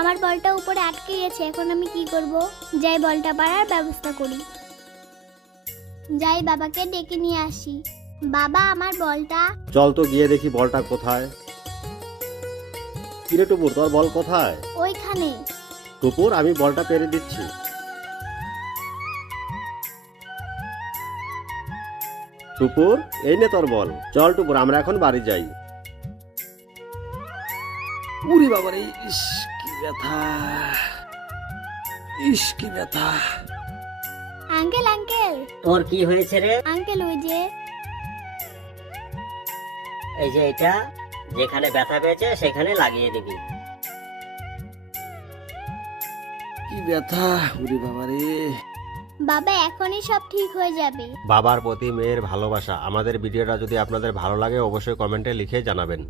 আমার বলটা উপরে আটকে গেছে, এখন আমি কি করব? যাই বলটা পাড়ার ব্যবস্থা করি। যাই বাবাকে ডেকে নিয়ে আসি। বাবা, আমার বলটা। চল তো গিয়ে দেখি বলটা কোথায়। কিরে টুপুর, তোর বল কোথায়? ওইখানে। টুপুর, আমি বলটা পেরে দিচ্ছি। টুপুর, এই নে তোর বল। চল টুপুর, আমরা এখন বাড়ি যাই। উরি বাবারে, ইস কি ব্যথা, ইস কি ব্যথা। আঙ্কেল আঙ্কেল তোর কি হয়েছে রে? আঙ্কেল, ওই যে। এই যে এটা, যেখানে ব্যথা পেয়েছে সেখানে লাগিয়ে দিবি। কি ব্যথা, উরি বাবারে। বাবা, এখনই সব ঠিক হয়ে যাবে। বাবার প্রতি মেয়ের ভালোবাসা। আমাদের ভিডিওটা যদি আপনাদের ভালো লাগে অবশ্যই কমেন্টে লিখে জানাবেন।